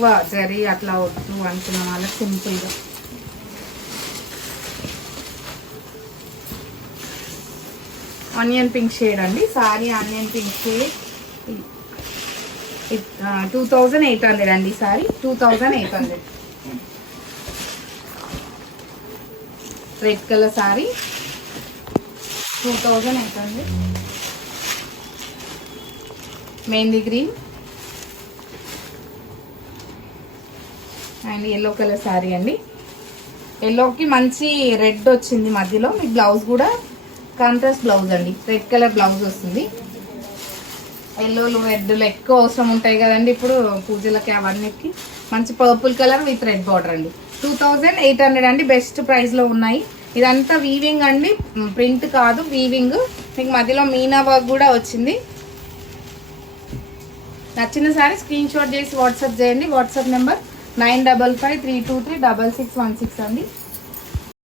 ఎక్కువ జరీ అట్లా వద్దు అనుకున్న వాళ్ళకి సింపుల్గా. ఆనియన్ పింక్ షేడ్ అండి సారీ. ఆనియన్ పింక్ షేడ్ 2800 అండి sorry. 2800. Red colour sorry 2800. Mehndi green and yellow colour sorry అండి. ఎల్లోకి మంచి రెడ్ వచ్చింది మధ్యలో. మీ బ్లౌజ్ కూడా కాంట్రాస్ట్ బ్లౌజ్ అండి. రెడ్ కలర్ బ్లౌజ్ వస్తుంది. ఎల్లోలు రెడ్లు ఎక్కువ అవసరం ఉంటాయి కదండి ఇప్పుడు పూజలకి అవన్నీకి. మంచి purple colour with red border అండి. 2800 అండి. బెస్ట్ ప్రైస్లో ఉన్నాయి. ఇదంతా వీవింగ్ అండి, ప్రింట్ కాదు వీవింగ్. మీకు మధ్యలో మీనా వర్క్ కూడా వచ్చింది. నచ్చిన సారీ స్క్రీన్ షాట్ చేసి వాట్సాప్ చేయండి. వాట్సాప్ నెంబర్ 9553236616 అండి.